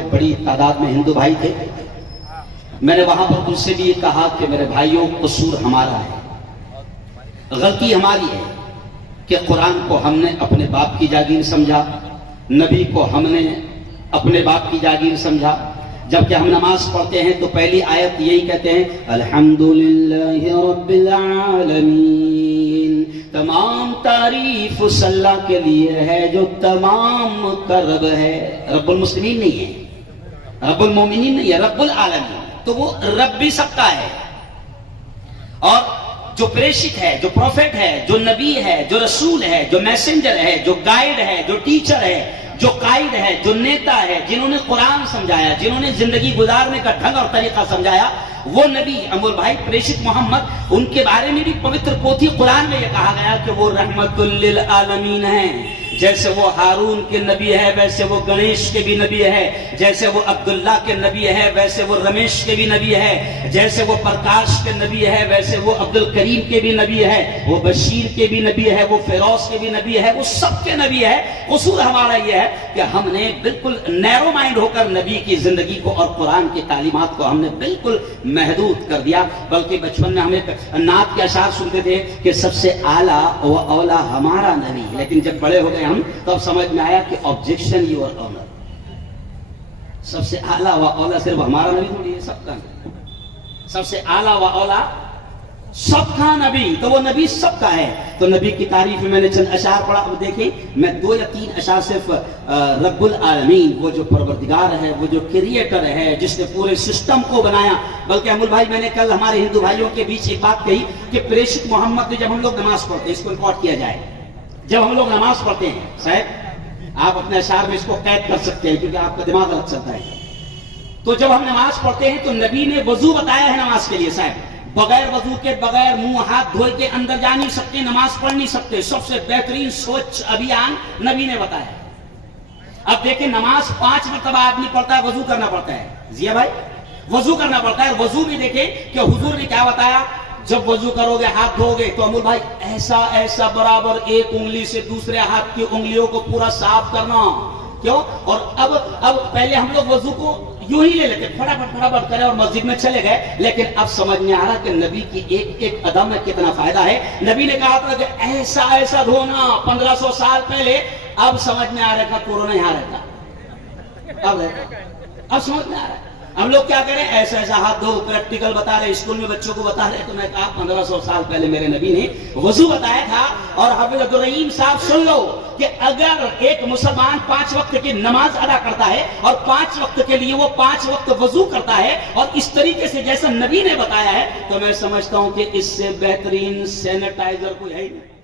تھے, بڑی تعداد میں ہندو بھائی تھے. میں نے وہاں پر ان سے بھی یہ کہا کہ میرے بھائیوں, قصور ہمارا ہے, غلطی ہماری ہے کہ قرآن کو ہم نے اپنے باپ کی جاگیر سمجھا, نبی کو ہم نے اپنے باپ کی جاگیر سمجھا. جبکہ ہم نماز پڑھتے ہیں تو پہلی آیت یہی کہتے ہیں, الحمدللہ رب العالمین, تمام تعریف اس اللہ کے لیے ہے جو تمام کا رب ہے. رب المسلمین نہیں ہے, رب المومنین نہیں ہے, رب العالمین. تو وہ رب بھی سب کا ہے. اور جو پریشت ہے, جو پروفیٹ ہے, جو نبی ہے, جو رسول ہے, جو میسنجر ہے, جو گائیڈ ہے, جو ٹیچر ہے, جو قائد ہے, جو نیتا ہے, جنہوں نے قرآن سمجھایا, جنہوں نے زندگی گزارنے کا ڈھنگ اور طریقہ سمجھایا, وہ نبی امول بھائی پریشت محمد, ان کے بارے میں بھی پوتر پوتھی قرآن میں یہ کہا گیا کہ وہ رحمت للعالمین ہیں. جیسے وہ ہارون کے نبی ہے ویسے وہ گنیش کے بھی نبی ہے, جیسے وہ عبداللہ کے نبی ہے ویسے وہ رمیش کے بھی نبی ہے, جیسے وہ پرکاش کے نبی ہے ویسے وہ عبد الکریم کے بھی نبی ہے, وہ بشیر کے بھی نبی ہے, وہ فیروز کے بھی نبی ہے, وہ سب کے نبی ہے. قصور ہمارا یہ ہے کہ ہم نے بالکل نیرو مائنڈ ہو کر نبی کی زندگی کو اور قرآن کی تعلیمات کو ہم نے بالکل محدود کر دیا. بلکہ بچپن میں ہمیں نعت کے اشعار سنتے تھے کہ سب سے اعلیٰ و اولا ہمارا نبی, لیکن جب بڑے ہو گئے ہم تب سمجھ میں آیا کہ آبجیکشن یور آنر, سب سے اعلیٰ و اولا صرف ہمارا نبی تھوڑی ہے, سب کا سب سے اعلیٰ و اولا سب کا نبی, تو وہ نبی سب کا ہے. تو نبی کی تعریف میں نے چند اشعار پڑھا. اب دیکھیں میں 2 یا 3 اشعار صرف رب العالمین, وہ جو پروردگار ہے, وہ جو کریٹر ہے, جس نے پورے سسٹم کو بنایا. بلکہ امول بھائی میں نے کل ہمارے ہندو بھائیوں کے بیچ ایک بات کہی کہ پریشت محمد, جب ہم لوگ نماز پڑھتے ہیں, اس کو ریکارڈ کیا جائے, جب ہم لوگ نماز پڑھتے ہیں, صاحب آپ اپنے اشعار میں اس کو قید کر سکتے ہیں کیونکہ آپ کا دماغ غلط چلتا ہے. تو جب ہم نماز پڑھتے ہیں تو نبی نے وضو بتایا ہے نماز کے لیے. صاحب بغیر وضو کے, بغیر منہ ہاتھ دھوئے کے اندر جا نہیں سکتے, نماز پڑھ نہیں سکتے. سب سے بہترین سوچ ابھیان نبی نے بتایا. اب دیکھیں نماز 5 مرتبہ آدمی پڑھتا ہے, وضو کرنا پڑتا ہے. ضیا بھائی وضو کرنا پڑتا ہے. وضو بھی دیکھیں کہ حضور نے کیا بتایا, جب وضو کرو گے, ہاتھ دھو گے, تو امول بھائی ایسا ایسا برابر ایک انگلی سے دوسرے ہاتھ کی انگلیوں کو پورا صاف کرنا. کیوں؟ اور اب پہلے ہم لوگ وضو کو یوں ہی لے لیتے, فٹافٹ کرے اور مسجد میں چلے گئے. لیکن اب سمجھ میں آ رہا کہ نبی کی ایک ایک ادا میں کتنا فائدہ ہے. نبی نے کہا تھا کہ ایسا ایسا دھونا 1500 سال پہلے. اب سمجھ میں آ رہا تھا کورونا یہاں رہتا, اب سمجھ میں آ رہا ہے. ہم لوگ کیا کریں, ایسا ایسا ہاتھ دھو, پریکٹیکل بتا رہے, اسکول میں بچوں کو بتا رہے. تو میں کہا 1500 سال پہلے میرے نبی نے وضو بتایا تھا. اور حافظ عبدالرحیم صاحب سن لو کہ اگر ایک مسلمان 5 وقت کی نماز ادا کرتا ہے اور 5 وقت کے لیے وہ 5 وقت وضو کرتا ہے اور اس طریقے سے جیسا نبی نے بتایا ہے, تو میں سمجھتا ہوں کہ اس سے بہترین سینیٹائزر کوئی ہے ہی نہیں.